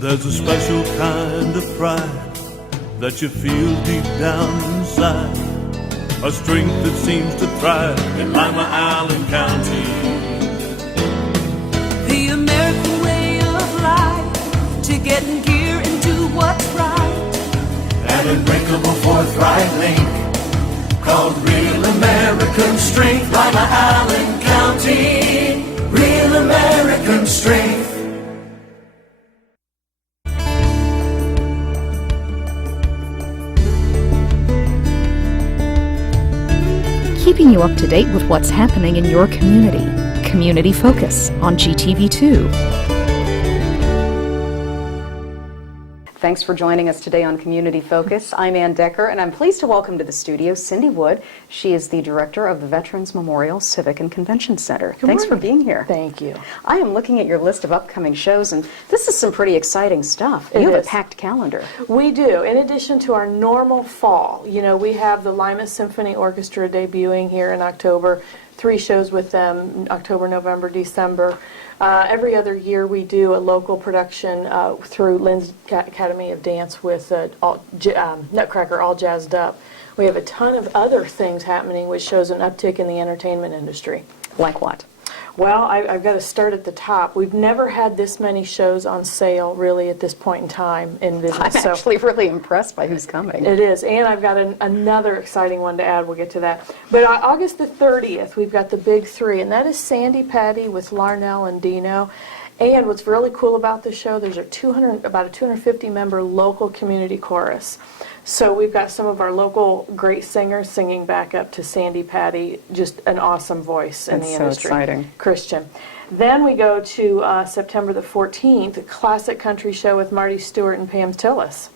There's a special kind of pride that you feel deep down inside, a strength that seems to thrive in Lima, Allen County. The American way of life, to get in gear and do what's right. An unbreakable forthright link called real American strength. Lima, Allen County, real American strength. Keeping you up to date with what's happening in your community. Community Focus on GTV2. Thanks for joining us today on Community Focus. I'm Anne Decker, and I'm pleased to welcome to the studio Cindy Wood. She is the director of the Veterans Memorial Civic and Convention Center. Thanks for being here. Thank you. I am looking at your list of upcoming shows, and this is some pretty exciting stuff. You have a packed calendar. We do. In addition to our normal fall, we have the Lima Symphony Orchestra debuting here in October. 3 shows with them, October, November, December. Every other year we do a local production through Lynn's Academy of Dance with Nutcracker All Jazzed Up. We have a ton of other things happening which shows an uptick in the entertainment industry. Like what? Well, I've got to start at the top. We've never had this many shows on sale, really, at this point in time in business. I'm actually really impressed by who's coming. It is, and I've got another exciting one to add. We'll get to that. But August the 30th, we've got the big 3, and that is Sandy Patty with Larnell and Dino. And what's really cool about this show, there's about a 250-member local community chorus. So we've got some of our local great singers singing back up to Sandy Patty, just an awesome voice in the industry. So exciting. Christian. Then we go to September the 14th, a classic country show with Marty Stewart and Pam Tillis.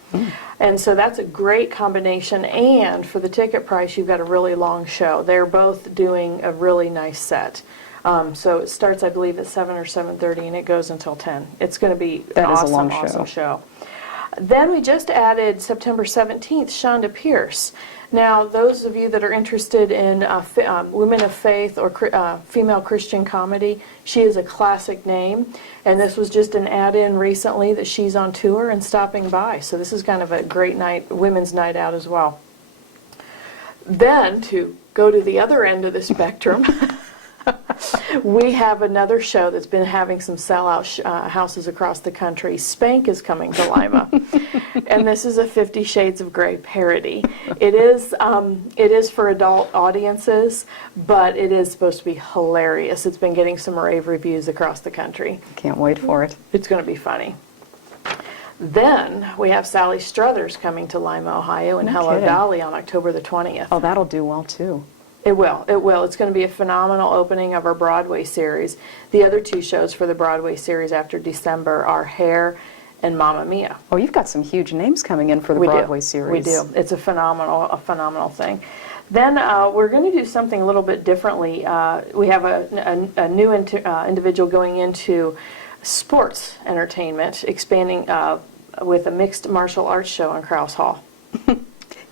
And so that's a great combination, and for the ticket price, you've got a really long show. They're both doing a really nice set. So it starts, I believe, at 7 or 7:30, and it goes until 10. It's going to be an awesome show. Then we just added September 17th, Shonda Pierce. Now, those of you that are interested in women of faith or female Christian comedy, she is a classic name, and this was just an add-in recently that she's on tour and stopping by. So this is kind of a great night, women's night out as well. Then, to go to the other end of the spectrum, we have another show that's been having some sellout houses across the country. Spank is coming to Lima, and this is a 50 Shades of Grey parody. It is for adult audiences, but it is supposed to be hilarious. It's been getting some rave reviews across the country. Can't wait for it. It's going to be funny. Then we have Sally Struthers coming to Lima, Ohio, and Hello Dolly on October the 20th. Oh, that'll do well, too. It will. It will. It's going to be a phenomenal opening of our Broadway series. The other 2 shows for the Broadway series after December are Hair and Mamma Mia. Oh, you've got some huge names coming in for the Broadway series. We do. It's a phenomenal thing. Then we're going to do something a little bit differently. We have a new individual going into sports entertainment, expanding with a mixed martial arts show in Krause Hall.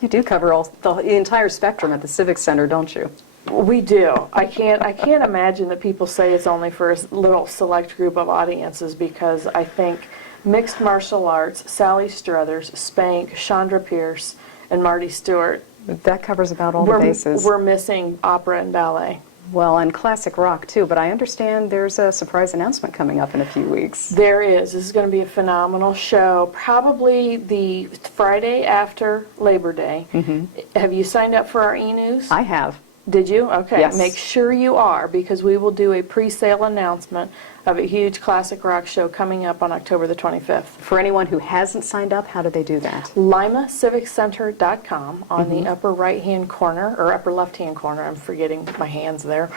You do cover the entire spectrum at the Civic Center, don't you? We do. I can't imagine that people say it's only for a little select group of audiences, because I think mixed martial arts, Sally Struthers, Spank, Chandra Pierce, and Marty Stewart. That covers about all the bases. We're missing opera and ballet. Well, and classic rock, too, but I understand there's a surprise announcement coming up in a few weeks. There is. This is going to be a phenomenal show, probably the Friday after Labor Day. Have you signed up for our e-news? I have. Did you? Okay. Yes. Make sure you are, because we will do a pre-sale announcement of a huge classic rock show coming up on October the 25th. For anyone who hasn't signed up, how do they do that? LimaCivicCenter.com. On the upper right-hand corner, or upper left-hand corner, I'm forgetting my hands there,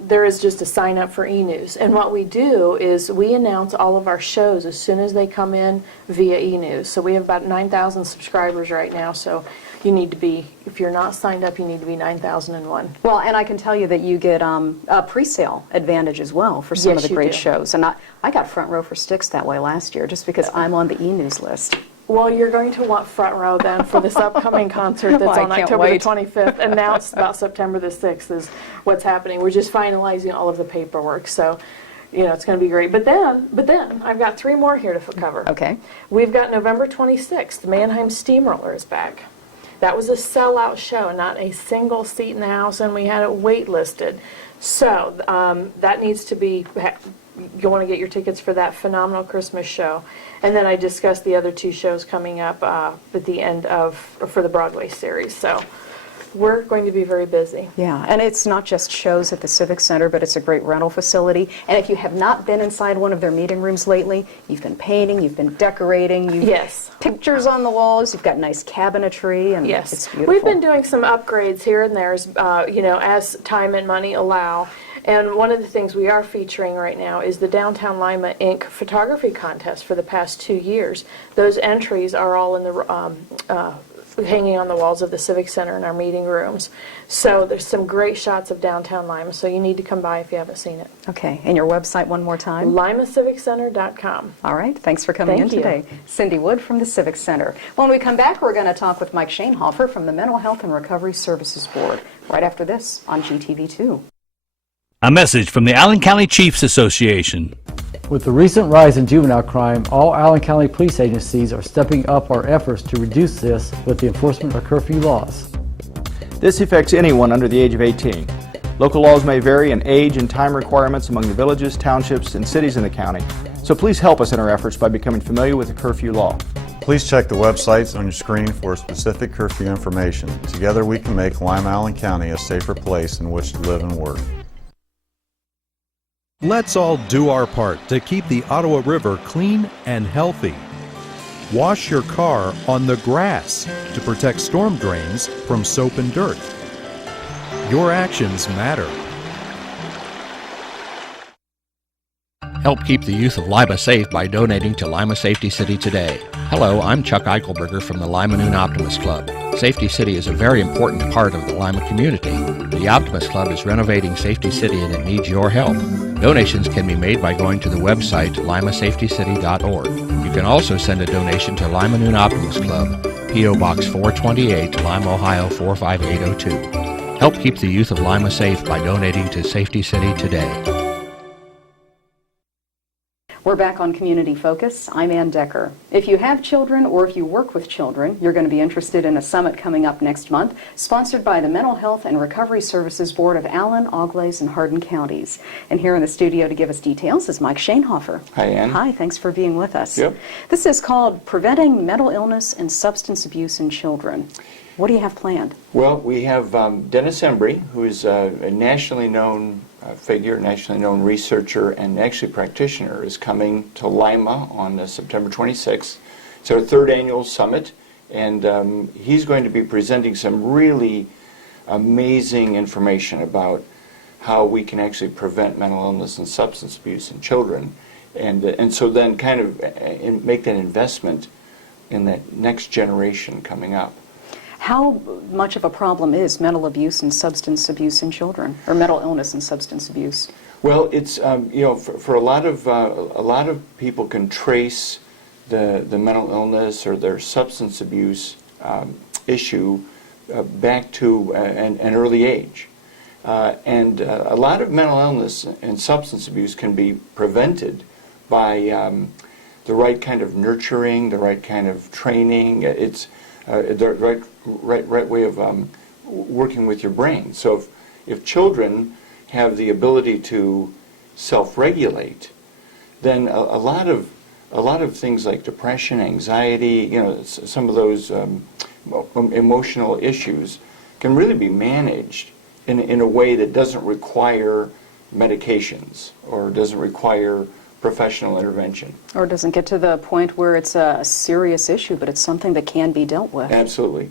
there is just a sign up for e-news. And what we do is we announce all of our shows as soon as they come in via e-news. So we have about 9,000 subscribers right now, so you need to be, if you're not signed up, you need to be 9,001. Well, and I can tell you that you get a pre-sale advantage as well for some of the great shows. And I got front row for Styx that way last year, just because I'm on the e-news list. Well, you're going to want front row then for this upcoming concert that's on October the 25th. Announced about September the 6th is what's happening. We're just finalizing all of the paperwork. So it's going to be great. But then I've got 3 more here to cover. Okay. We've got November 26th. The Mannheim Steamroller is back. That was a sellout show, not a single seat in the house, and we had it waitlisted. So that needs to be, you'll want to get your tickets for that phenomenal Christmas show. And then I discussed the other 2 shows coming up at the end for the Broadway series. So we're going to be very busy. Yeah, and it's not just shows at the Civic Center, but it's a great rental facility. And if you have not been inside one of their meeting rooms lately, you've been painting, you've been decorating, yes, pictures on the walls, you've got nice cabinetry, and yes, it's beautiful. We've been doing some upgrades here and there, as time and money allow. And one of the things we are featuring right now is the Downtown Lima Ink photography contest for the past 2 years. Those entries are all in the hanging on the walls of the Civic Center in our meeting rooms. So there's some great shots of downtown Lima, so you need to come by if you haven't seen it. Okay, and your website one more time? LimaCivicCenter.com. All right, thanks for coming in today. Cindy Wood from the Civic Center. When we come back, we're going to talk with Mike Schoenhofer from the Mental Health and Recovery Services Board, right after this on GTV2. A message from the Allen County Chiefs Association. With the recent rise in juvenile crime, all Allen County police agencies are stepping up our efforts to reduce this with the enforcement of curfew laws. This affects anyone under the age of 18. Local laws may vary in age and time requirements among the villages, townships, and cities in the county, so please help us in our efforts by becoming familiar with the curfew law. Please check the websites on your screen for specific curfew information. Together we can make Lima Allen County a safer place in which to live and work. Let's all do our part to keep the Ottawa River clean and healthy. Wash your car on the grass to protect storm drains from soap and dirt. Your actions matter. Help keep the youth of Lima safe by donating to Lima Safety City today. Hello, I'm Chuck Eichelberger from the Lima Noon Optimist Club. Safety City is a very important part of the Lima community. The Optimist Club is renovating Safety City and it needs your help. Donations can be made by going to the website limasafetycity.org. You can also send a donation to Lima Noon Optimist Club, P.O. Box 428, Lima, Ohio 45802. Help keep the youth of Lima safe by donating to Safety City today. We're back on Community Focus. I'm Anne Decker. If you have children or if you work with children, you're going to be interested in a summit coming up next month, sponsored by the Mental Health and Recovery Services Board of Allen, Auglaize, and Hardin counties. And here in the studio to give us details is Mike Schoenhofer. Hi, Anne. Hi, thanks for being with us. Yep. This is called Preventing Mental Illness and Substance Abuse in Children. What do you have planned? Well, we have Dennis Embry, who is a nationally known figure, nationally known researcher, and actually practitioner, is coming to Lima on September 26th. It's our 3rd annual summit, and he's going to be presenting some really amazing information about how we can actually prevent mental illness and substance abuse in children, and so then kind of make that investment in that next generation coming up. How much of a problem is mental abuse and substance abuse in children, or mental illness and substance abuse? Well, it's for a lot of people can trace the mental illness or their substance abuse issue back to an early age, and a lot of mental illness and substance abuse can be prevented by the right kind of nurturing, the right kind of training. It's the right way of working with your brain. So if children have the ability to self-regulate, then a lot of things like depression, anxiety, some of those emotional issues can really be managed in a way that doesn't require medications or doesn't require professional intervention. Or doesn't get to the point where it's a serious issue, but it's something that can be dealt with. Absolutely.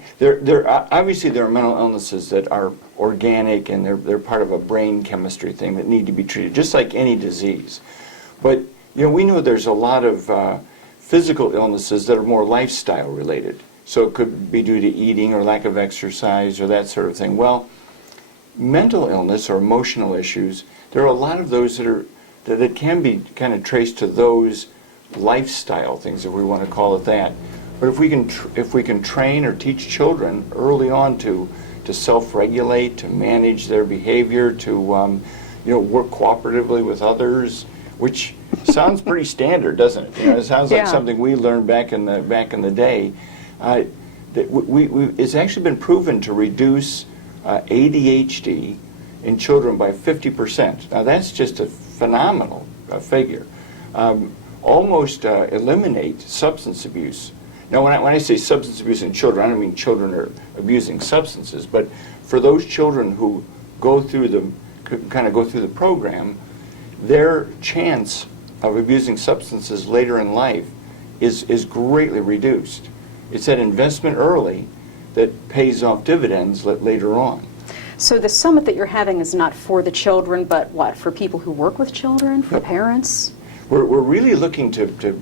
Obviously there are mental illnesses that are organic and they're part of a brain chemistry thing that need to be treated, just like any disease. But we know there's a lot of physical illnesses that are more lifestyle related. So it could be due to eating or lack of exercise or that sort of thing. Well, mental illness or emotional issues, there are a lot of those that can be kind of traced to those lifestyle things, if we want to call it that. But if we can train or teach children early on to self-regulate, to manage their behavior, to work cooperatively with others, which sounds pretty standard, doesn't it? You know, it sounds like Yeah. something we learned back in the day. It's actually been proven to reduce ADHD in children by 50%. Now that's just a phenomenal figure. Almost eliminate substance abuse. Now when I say substance abuse in children, I don't mean children are abusing substances, but for those children who go through the program, their chance of abusing substances later in life is greatly reduced. It's that investment early that pays off dividends later on. So the summit that you're having is not for the children, but what, for people who work with children, for parents? We're really looking to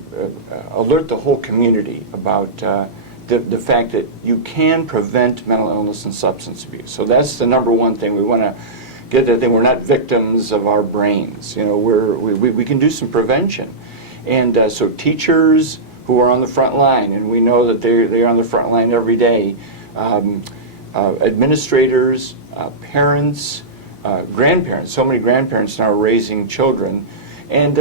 alert the whole community about the fact that you can prevent mental illness and substance abuse. So that's the number one thing. We want to get that thing. We're not victims of our brains. You know, we can do some prevention. And so teachers who are on the front line, and we know that they're on the front line every day, administrators, parents, grandparents. So many grandparents now are raising children. And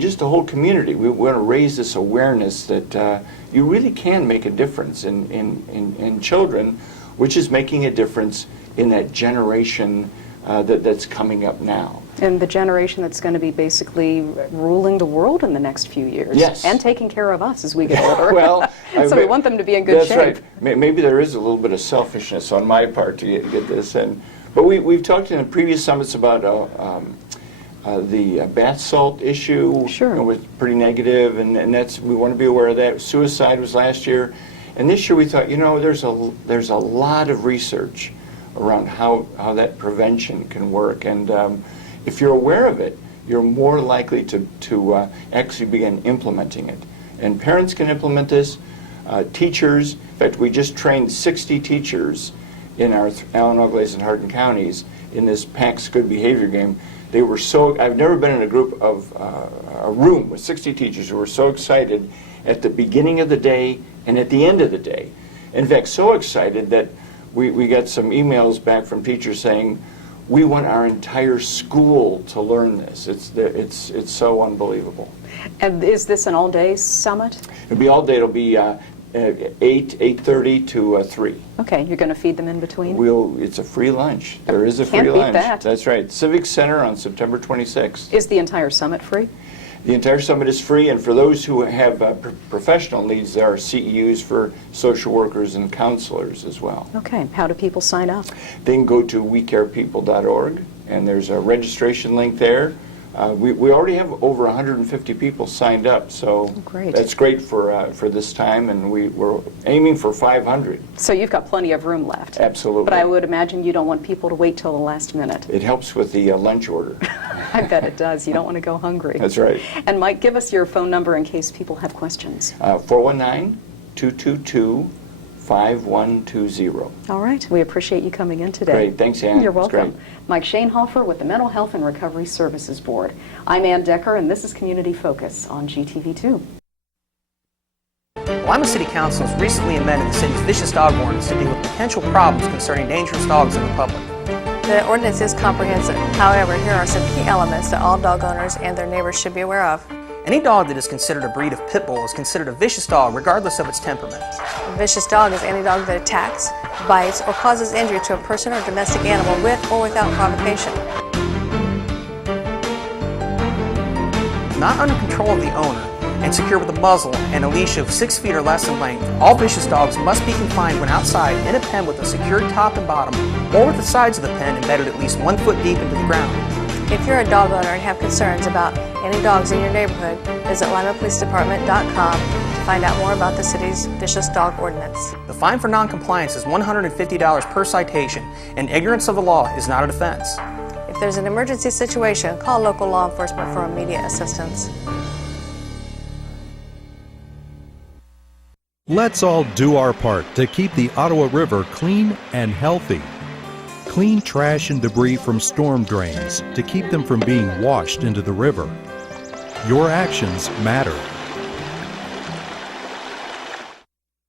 just the whole community. We want to raise this awareness that you really can make a difference in children, which is making a difference in that generation that's coming up now. And the generation that's going to be basically ruling the world in the next few years. Yes. And taking care of us as we get older. Well, so we want them to be in good shape. That's right. Maybe there is a little bit of selfishness on my part to get this. But we've talked in the previous summits about the bath salt issue. Sure. You know, was pretty negative, and we want to be aware of that. Suicide was last year, and this year we thought, you know, there's a lot of research around how that prevention can work, and if you're aware of it, you're more likely to actually begin implementing it. And parents can implement this. Teachers, in fact, we just trained 60 teachers in our Allen, Auglaize, and Hardin counties in this PACS Good Behavior game. They were I've never been in a group of a room with 60 teachers who were so excited at the beginning of the day and at the end of the day. In fact, so excited that we got some emails back from teachers saying, we want our entire school to learn this. It's so unbelievable. And is this an all-day summit? It'll be all day. It'll be 8:30 to 3. Okay, you're going to feed them in between? It's a free lunch. There is a Can't free beat lunch. that. That's right. Civic Center on September 26th. Is the entire summit free? The entire summit is free, and for those who have professional needs, there are CEUs for social workers and counselors as well. Okay, how do people sign up? They can go to wecarepeople.org, and there's a registration link there. We already have over 150 people signed up, so Great. That's great for this time, and we're aiming for 500. So you've got plenty of room left. Absolutely. But I would imagine you don't want people to wait till the last minute. It helps with the lunch order. I bet it does. You don't want to go hungry. That's right. And Mike, give us your phone number in case people have questions. 419-222-5120. All right. We appreciate you coming in today. Great. Thanks, Anne. You're It's welcome. great. Mike Schoenhofer with the Mental Health and Recovery Services Board. I'm Anne Decker, and this is Community Focus on GTV2. Lima City Council has recently amended the city's vicious dog ordinance to deal with potential problems concerning dangerous dogs in the public. The ordinance is comprehensive. However, here are some key elements that all dog owners and their neighbors should be aware of. Any dog that is considered a breed of pit bull is considered a vicious dog regardless of its temperament. A vicious dog is any dog that attacks, bites, or causes injury to a person or domestic animal with or without provocation. Not under control of the owner and secure with a muzzle and a leash of 6 feet or less in length, all vicious dogs must be confined when outside in a pen with a secured top and bottom, or with the sides of the pen embedded at least 1 foot deep into the ground. If you're a dog owner and have concerns about any dogs in your neighborhood, visit limapolicedepartment.com to find out more about the city's vicious dog ordinance. The fine for non-compliance is $150 per citation, and ignorance of the law is not a defense. If there's an emergency situation, call local law enforcement for immediate assistance. Let's all do our part to keep the Ottawa River clean and healthy. Clean trash and debris from storm drains to keep them from being washed into the river. Your actions matter.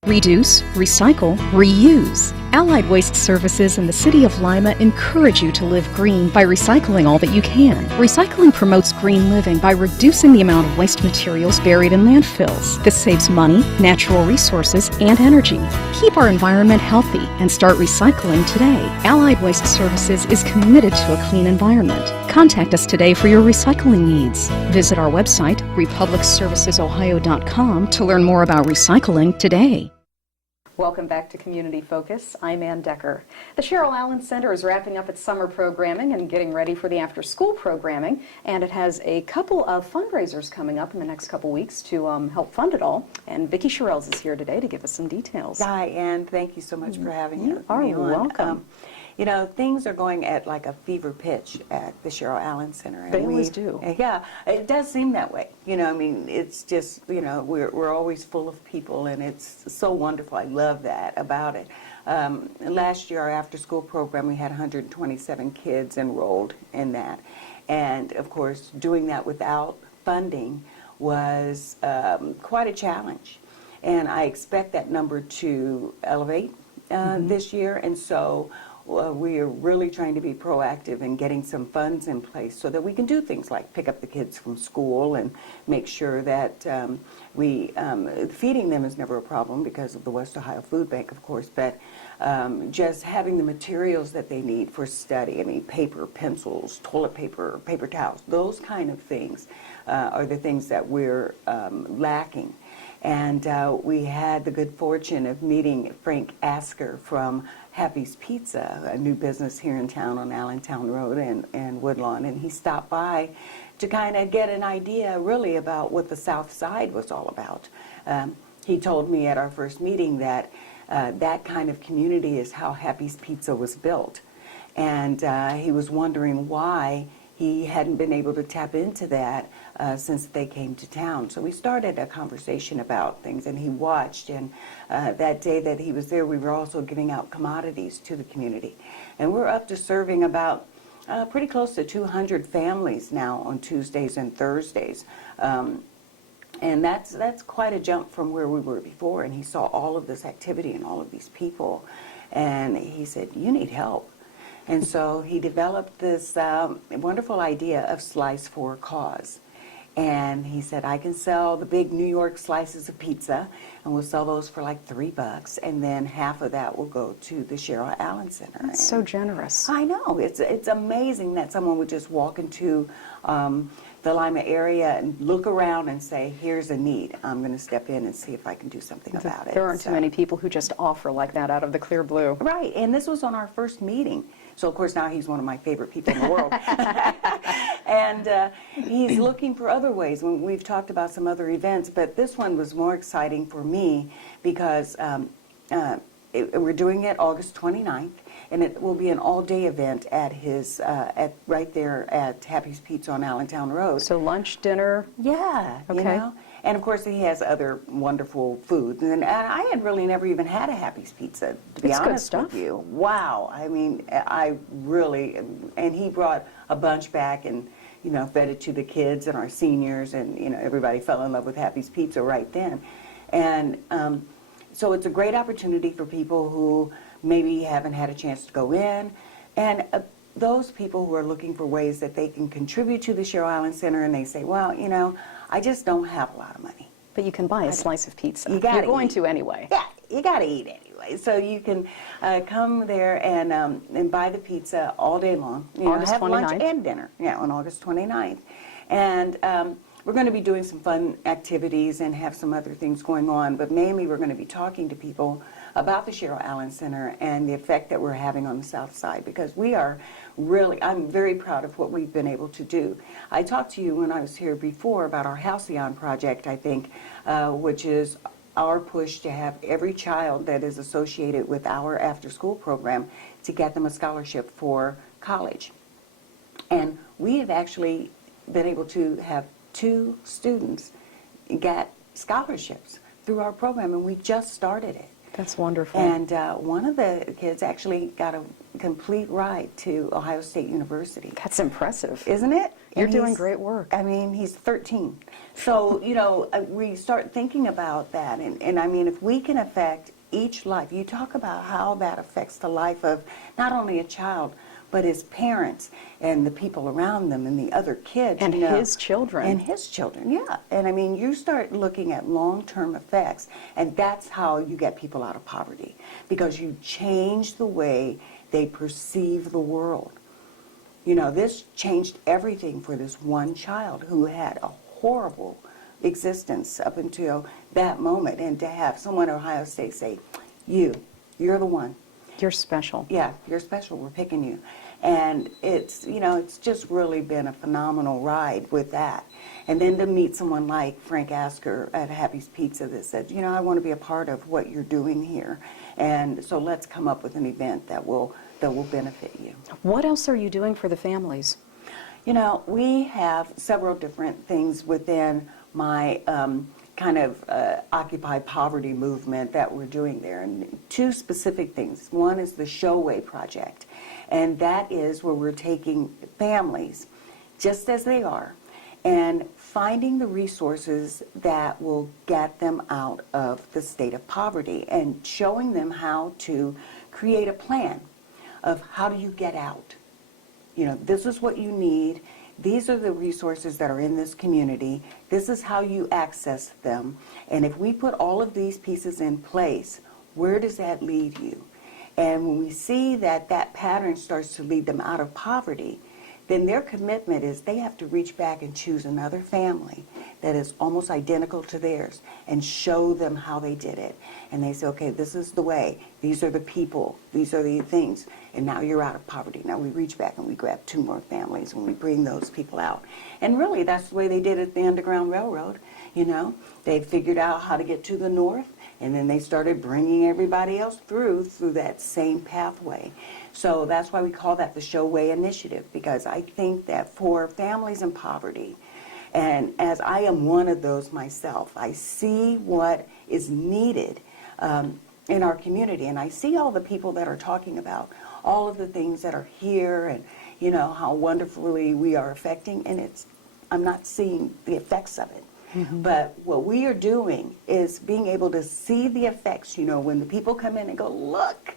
Reduce, recycle, reuse. Allied Waste Services and the City of Lima encourage you to live green by recycling all that you can. Recycling promotes green living by reducing the amount of waste materials buried in landfills. This saves money, natural resources, and energy. Keep our environment healthy and start recycling today. Allied Waste Services is committed to a clean environment. Contact us today for your recycling needs. Visit our website, republicservicesohio.com, to learn more about recycling today. Welcome back to Community Focus. I'm Anne Decker. The Cheryl Allen Center is wrapping up its summer programming and getting ready for the after-school programming, and it has a couple of fundraisers coming up in the next couple weeks to help fund it all. And Vickie Shurelds is here today to give us some details. Hi, Anne. Thank you so much for having me. You are welcome. You know, things are going at like a fever pitch at the Cheryl Allen Center. They always do. Yeah, it does seem that way. You know, I mean, it's just, you know, we're always full of people, and it's so wonderful. I love that about it. Last year, our after-school program, we had 127 kids enrolled in that. And, of course, doing that without funding was quite a challenge. And I expect that number to elevate this year. And so we are really trying to be proactive in getting some funds in place so that we can do things like pick up the kids from school and make sure that feeding them is never a problem because of the West Ohio Food Bank, of course, but just having the materials that they need for study. I mean, paper, pencils, toilet paper, paper towels, those kind of things are the things that we're lacking. And we had the good fortune of meeting Frank Asker from Happy's Pizza, a new business here in town on Allentown Road and Woodlawn, and he stopped by to kind of get an idea really about what the South Side was all about. He told me at our first meeting that that kind of community is how Happy's Pizza was built, and he was wondering why he hadn't been able to tap into that since they came to town. So we started a conversation about things, and he watched, and that day that he was there, we were also giving out commodities to the community. And we're up to serving about pretty close to 200 families now on Tuesdays and Thursdays. And that's quite a jump from where we were before, and he saw all of this activity and all of these people, and he said, "You need help." And so he developed this wonderful idea of Slice for a Cause. And he said, I can sell the big New York slices of pizza, and we'll sell those for like $3, and then half of that will go to the Cheryl Allen Center. That's so generous. I know. It's amazing that someone would just walk into the Lima area and look around and say, here's a need. I'm going to step in and see if I can do something about it. There aren't too many people who just offer like that out of the clear blue. Right, and this was on our first meeting. So, of course, now he's one of my favorite people in the world. And he's looking for other ways. We've talked about some other events, but this one was more exciting for me because we're doing it August 29th, and it will be an all-day event at his, right there at Happy's Pizza on Allentown Road. So lunch, dinner? Yeah, okay. You know? And, of course, he has other wonderful food. And I had really never even had a Happy's Pizza, to be honest with you. Wow. I mean, I really, and he brought a bunch back and, you know, fed it to the kids and our seniors, and, you know, everybody fell in love with Happy's Pizza right then. And so it's a great opportunity for people who maybe haven't had a chance to go in, and those people who are looking for ways that they can contribute to the Cheryl Allen Center, and they say, well, you know, I just don't have a lot of money. But you can buy a slice of pizza. You're going to anyway. Yeah, you got to eat anyway. So you can come there and buy the pizza all day long. You know, have lunch and dinner. Yeah, on August 29th. And we're going to be doing some fun activities and have some other things going on, but mainly we're going to be talking to people about the Cheryl Allen Center and the effect that we're having on the South Side, because we are really, I'm very proud of what we've been able to do. I talked to you when I was here before about our Halcyon project, I think, which is our push to have every child that is associated with our after-school program to get them a scholarship for college. And we have actually been able to have 2 students get scholarships through our program, and we just started it. That's wonderful. And one of the kids actually got a complete ride to Ohio State University. That's impressive. Isn't it? You're doing great work. I mean, he's 13. So, you know, we start thinking about that. And I mean, if we can affect each life. You talk about how that affects the life of not only a child, but his parents and the people around them and the other kids. And you know. his children. And his children, yeah. And I mean, you start looking at long-term effects, and that's how you get people out of poverty, because you change the way they perceive the world. You know, this changed everything for this one child who had a horrible existence up until that moment, and to have someone at Ohio State say, you're the one. You're special. Yeah, you're special. We're picking you. And it's, you know, it's just really been a phenomenal ride with that. And then to meet someone like Frank Asker at Happy's Pizza that said, you know, I want to be a part of what you're doing here. And so let's come up with an event that will benefit you. What else are you doing for the families? You know, we have several different things within my kind of Occupy Poverty movement that we're doing there. And two specific things. One is the Showway Project. And that is where we're taking families, just as they are, and finding the resources that will get them out of the state of poverty and showing them how to create a plan of how do you get out. You know, this is what you need. These are the resources that are in this community. This is how you access them. And if we put all of these pieces in place, where does that lead you? And when we see that that pattern starts to lead them out of poverty, then their commitment is they have to reach back and choose another family that is almost identical to theirs and show them how they did it. And they say, okay, this is the way. These are the people. These are the things. And now you're out of poverty. Now we reach back and we grab 2 more families and we bring those people out. And really, that's the way they did it at the Underground Railroad. You know, they figured out how to get to the north, and then they started bringing everybody else through that same pathway. So that's why we call that the Showway Initiative, because I think that for families in poverty, and as I am one of those myself, I see what is needed in our community, and I see all the people that are talking about all of the things that are here, and you know how wonderfully we are affecting, and I'm not seeing the effects of it. Mm-hmm. But what we are doing is being able to see the effects, you know, when the people come in and go, look,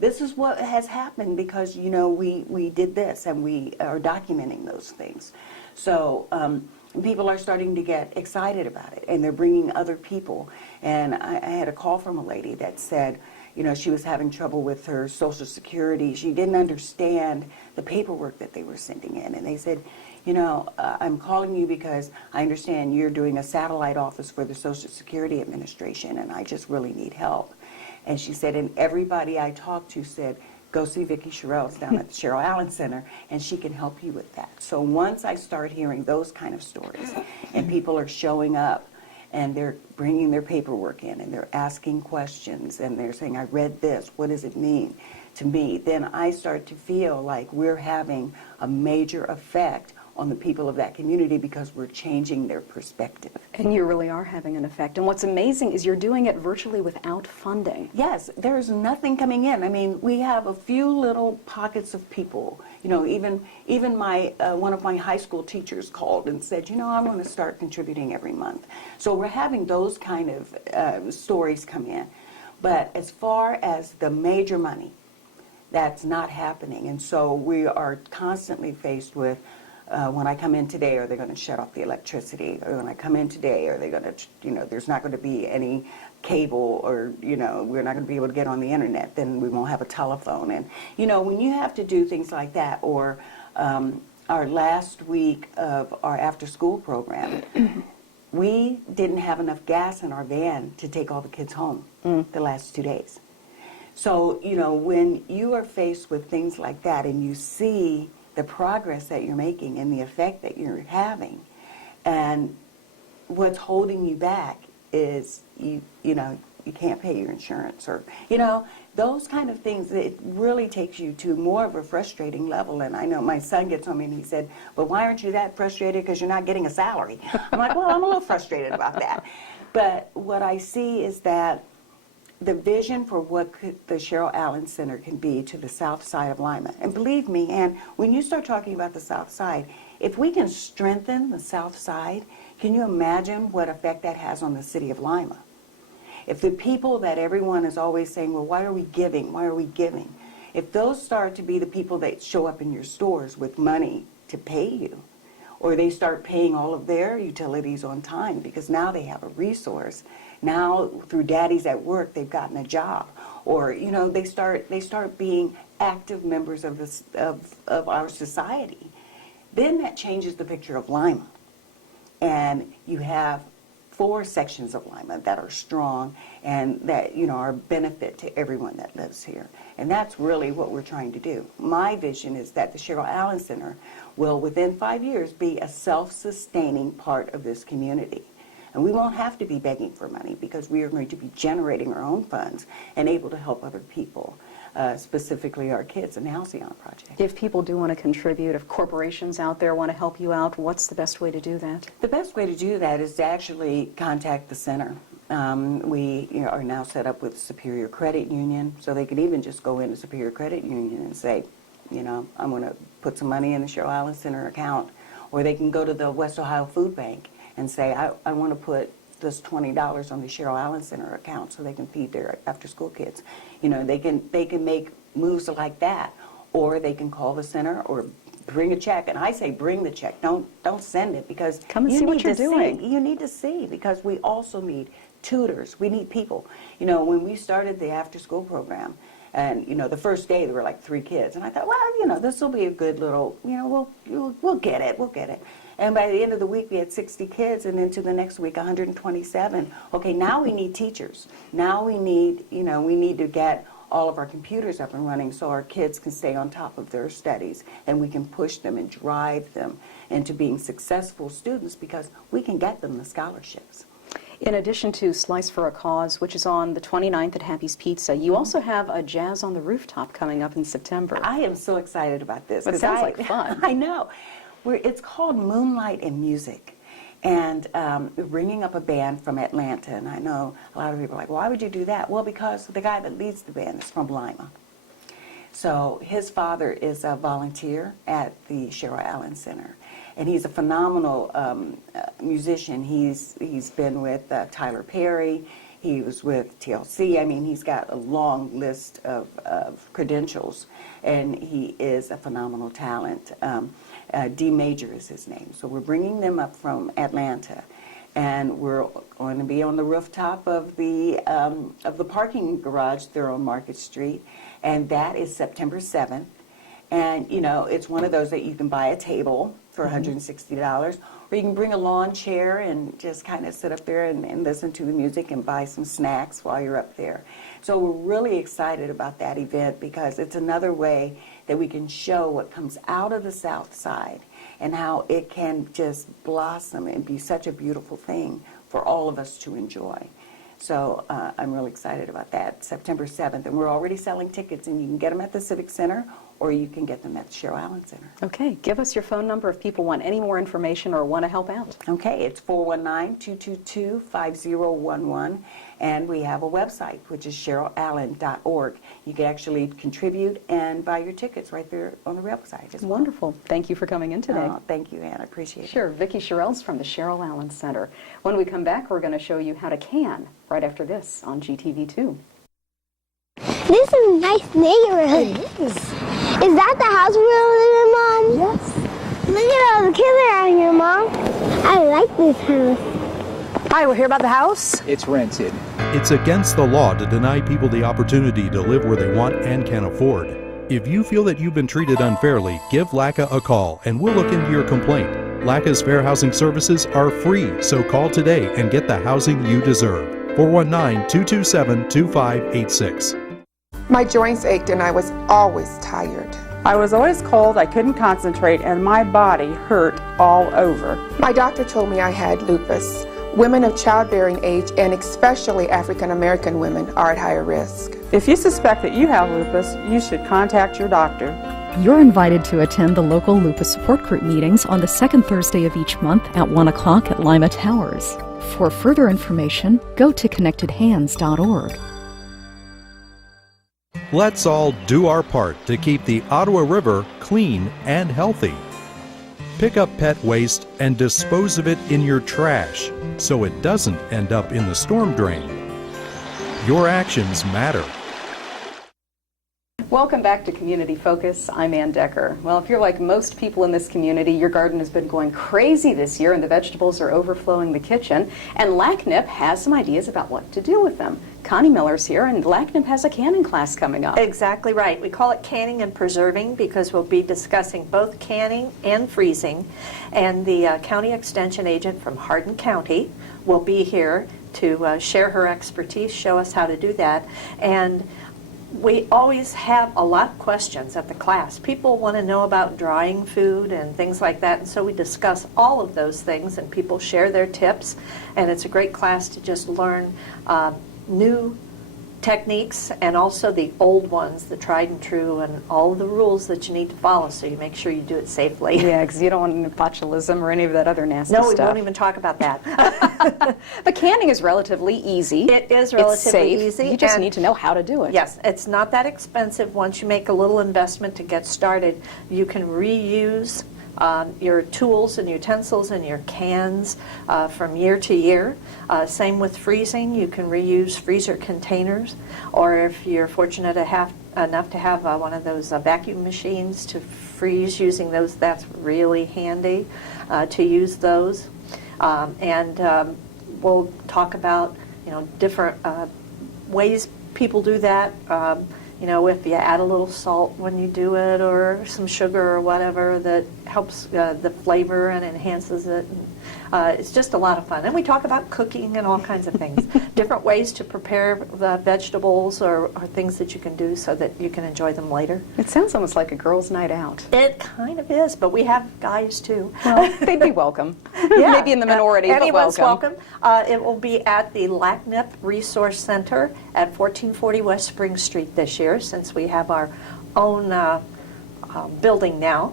this is what has happened because, you know, we did this, and we are documenting those things. So people are starting to get excited about it, and they're bringing other people. And I had a call from a lady that said, you know, she was having trouble with her Social Security. She didn't understand the paperwork that they were sending in. And they said, you know, I'm calling you because I understand you're doing a satellite office for the Social Security Administration, and I just really need help. And she said, and everybody I talked to said, go see Vickie Shurelds down at the Cheryl Allen Center, and she can help you with that. So once I start hearing those kind of stories, and people are showing up, and they're bringing their paperwork in, and they're asking questions, and they're saying, I read this, what does it mean to me? Then I start to feel like we're having a major effect on the people of that community because we're changing their perspective. And you really are having an effect. And what's amazing is you're doing it virtually without funding. Yes, there's nothing coming in. I mean, we have a few little pockets of people. You know, even my one of my high school teachers called and said, you know, I want to start contributing every month. So we're having those kind of stories come in. But as far as the major money, that's not happening. And so we are constantly faced with, when I come in today, are they going to shut off the electricity? Or when I come in today, are they going to, you know, there's not going to be any cable, or, you know, we're not going to be able to get on the internet, then we won't have a telephone. And, you know, when you have to do things like that, or our last week of our after-school program, we didn't have enough gas in our van to take all the kids home the last 2 days. So, you know, when you are faced with things like that and you see the progress that you're making and the effect that you're having, and what's holding you back is you know, you can't pay your insurance, or, you know, those kind of things, it really takes you to more of a frustrating level. And I know my son gets on me and he said, well, why aren't you that frustrated? Because you're not getting a salary. I'm like, well, I'm a little frustrated about that. But what I see is that the vision for what the Cheryl Allen Center can be to the south side of Lima. And believe me, Ann, when you start talking about the south side, if we can strengthen the south side, can you imagine what effect that has on the city of Lima? If the people that everyone is always saying, well, why are we giving? Why are we giving? If those start to be the people that show up in your stores with money to pay you, or they start paying all of their utilities on time because now they have a resource. Now, through daddies at work, they've gotten a job. Or, you know, they start being active members of our society. Then that changes the picture of Lima. And you have 4 sections of Lima that are strong and that, you know, are a benefit to everyone that lives here. And that's really what we're trying to do. My vision is that the Cheryl Allen Center will, within 5 years, be a self-sustaining part of this community. And we won't have to be begging for money because we are going to be generating our own funds and able to help other people, specifically our kids in the Halcyon Project. If people do want to contribute, if corporations out there want to help you out, what's the best way to do that? The best way to do that is to actually contact the center. We are now set up with Superior Credit Union, so they can even just go into Superior Credit Union and say, you know, I'm going to put some money in the Cheryl Allen Center account. Or they can go to the West Ohio Food Bank and say, I want to put this $20 on the Cheryl Allen Center account so they can feed their after-school kids. You know, they can make moves like that. Or they can call the center or bring a check. And I say bring the check. Don't send it, because come and see what you're doing. You need to see, because we also need tutors. We need people. You know, when we started the after-school program, and, you know, the first day there were like 3 kids. And I thought, well, you know, this will be a good little, you know, we'll get it. We'll get it. And by the end of the week, we had 60 kids, and into the next week, 127. Okay, now we need teachers. Now we need, you know, we need to get all of our computers up and running so our kids can stay on top of their studies, and we can push them and drive them into being successful students, because we can get them the scholarships. In addition to Slice for a Cause, which is on the 29th at Happy's Pizza, you also have a Jazz on the Rooftop coming up in September. I am so excited about this. It sounds like fun. I know. It's called Moonlight and Music. And we're bringing up a band from Atlanta. And I know a lot of people are like, why would you do that? Well, because the guy that leads the band is from Lima. So his father is a volunteer at the Cheryl Allen Center. And he's a phenomenal musician. He's been with Tyler Perry. He was with TLC. I mean, he's got a long list of credentials, and he is a phenomenal talent. D Major is his name. So we're bringing them up from Atlanta, and we're going to be on the rooftop of the parking garage there on Market Street, and that is September 7th. And, you know, it's one of those that you can buy a table for $160, or you can bring a lawn chair and just kind of sit up there and listen to the music and buy some snacks while you're up there. So we're really excited about that event, because it's another way that we can show what comes out of the South Side and how it can just blossom and be such a beautiful thing for all of us to enjoy. So I'm really excited about that, September 7th. And we're already selling tickets, and you can get them at the Civic Center, or you can get them at the Cheryl Allen Center. Okay, give us your phone number if people want any more information or want to help out. Okay, it's 419-222-5011, and we have a website, which is cherylallen.org. You can actually contribute and buy your tickets right there on the website as well. Wonderful. Thank you for coming in today. Oh, thank you, Anne. I appreciate it. Sure. Vickie Shurelds from the Cheryl Allen Center. When we come back, we're going to show you how to can right after this on GTV2. This is a nice neighborhood. It is. Is that the house we live in, Mom? Yes. Look at all the kids around here, Mom. I like this house. Hi, we'll hear about the house. It's rented. It's against the law to deny people the opportunity to live where they want and can afford. If you feel that you've been treated unfairly, give LACA a call and we'll look into your complaint. LACA's fair housing services are free, so call today and get the housing you deserve. 419-227-2586. My joints ached and I was always tired. I was always cold, I couldn't concentrate, and my body hurt all over. My doctor told me I had lupus. Women of childbearing age, and especially African American women, are at higher risk. If you suspect that you have lupus, you should contact your doctor. You're invited to attend the local lupus support group meetings on the second Thursday of each month at 1 o'clock at Lima Towers. For further information, go to connectedhands.org. Let's all do our part to keep the Ottawa River clean and healthy. Pick up pet waste and dispose of it in your trash so it doesn't end up in the storm drain. Your actions matter. Welcome back to Community Focus. I'm Anne Decker. Well, if you're like most people in this community, your garden has been going crazy this year and the vegetables are overflowing the kitchen. And LACNIP has some ideas about what to do with them. Connie Miller's here, and LACNIP has a canning class coming up. Exactly right. We call it canning and preserving because we'll be discussing both canning and freezing. And the county extension agent from Hardin County will be here to share her expertise, show us how to do that. And we always have a lot of questions at the class. People want to know about drying food and things like that, and so we discuss all of those things and people share their tips, and it's a great class to just learn new techniques and also the old ones, the tried and true, and all of the rules that you need to follow so you make sure you do it safely. Yeah, because you don't want any botulism or any of that other nasty stuff. No, we won't even talk about that. But canning is relatively easy. It is relatively easy. You just need to know how to do it. Yes, it's not that expensive. Once you make a little investment to get started, you can reuse your tools and utensils and your cans from year to year. Same with freezing. You can reuse freezer containers, or if you're fortunate enough to have one of those vacuum machines to freeze using those, that's really handy to use those. And we'll talk about different ways people do that. If you add a little salt when you do it, or some sugar or whatever that helps the flavor and enhances it. It's just a lot of fun. And we talk about cooking and all kinds of things. Different ways to prepare the vegetables or things that you can do so that you can enjoy them later. It sounds almost like a girls' night out. It kind of is, but we have guys too. Well, they'd be welcome. Yeah. Maybe in the minority, Anyone's but welcome. It will be at the LACNIP Resource Center at 1440 West Spring Street this year, since we have our own building now.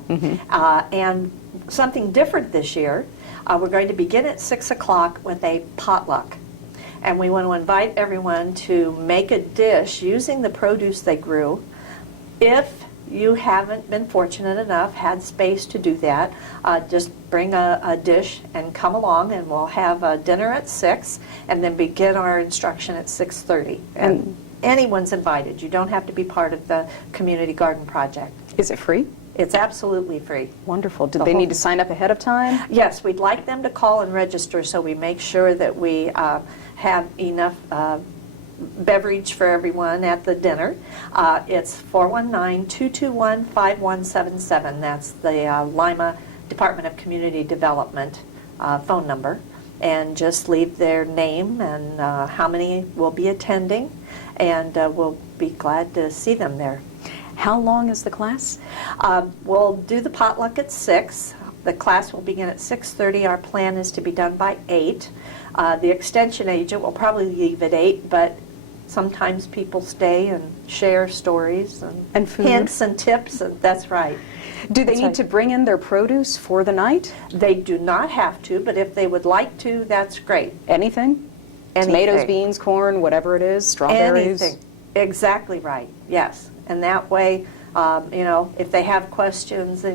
And something different this year, we're going to begin at 6 o'clock with a potluck. And we want to invite everyone to make a dish using the produce they grew. If you haven't been fortunate enough, had space to do that, just bring a dish and come along, and we'll have dinner at 6 and then begin our instruction at 6:30. And anyone's invited. You don't have to be part of the community garden project. Is it free? It's absolutely free. Wonderful. Did they need to sign up ahead of time? Yes, we'd like them to call and register so we make sure that we have enough beverage for everyone at the dinner. It's 419-221-5177. That's the Lima Department of Community Development phone number. And just leave their name and how many will be attending, and we'll be glad to see them there. How long is the class? We'll do the potluck at 6. The class will begin at 6:30. Our plan is to be done by 8. The extension agent will probably leave at 8, but sometimes people stay and share stories and food. Hints and tips. And that's right. Do they need to bring in their produce for the night? They do not have to, but if they would like to, that's great. Anything? Tomatoes, beans, corn, whatever it is, strawberries? Anything. Exactly right, yes. And that way, if they have questions,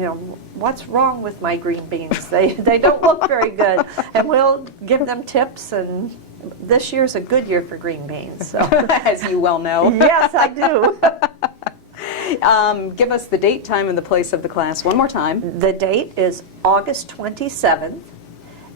what's wrong with my green beans? They don't look very good. And we'll give them tips, and this year's a good year for green beans. So. As you well know. Yes, I do. Give us the date, time, and the place of the class one more time. The date is August 27th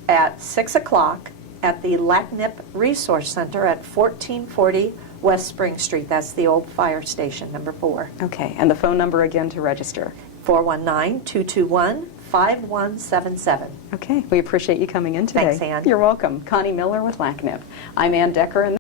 at 6 o'clock at the LACNIP Resource Center at 1440 West Spring Street. That's the old fire station, number 4. Okay, and the phone number again to register? 419-221-5177. Okay, we appreciate you coming in today. Thanks, Anne. You're welcome. Connie Miller with LACNIP. I'm Anne Decker. And